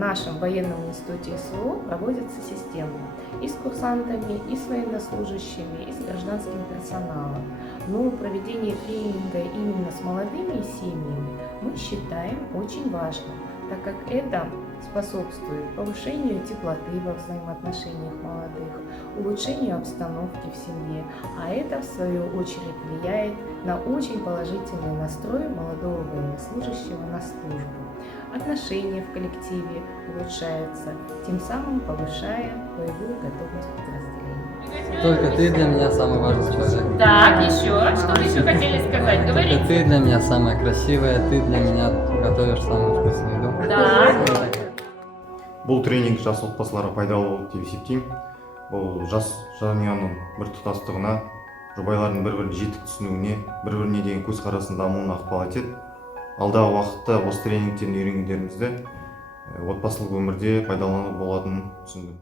нашем военном институте СВО проводится системно и с курсантами, и с военнослужащими, и с гражданским персоналом. Но проведение тренинга именно с молодыми семьями мы считаем очень важным, так как это способствует повышению теплоты во взаимоотношениях молодых, улучшению обстановки в семье, а это в свою очередь влияет на очень положительный настрой молодого военнослужащего на службу. Отношения в коллективе улучшаются, тем самым повышая боевую готовность подразделения. Только ты для меня самый важный человек. Так, еще. Что вы еще хотели сказать? Только Говорите. ты для меня самая красивая, ты для меня готовишь самую вкусную еду. Да. Бұл тренинг жас отбасыларға пайдалы болды деп есептеймін. Бұл жас жанұяның біртұтастығына, жұбайлардың бір-бірін жетік түсінуіне, бір-біріне деген көзқарасының дамуына ықпал етеді. Алдағы уақытта осы тренингтерден үйренгендерімізді отбасылық өмірде пайдалануға болатынын түсіндім.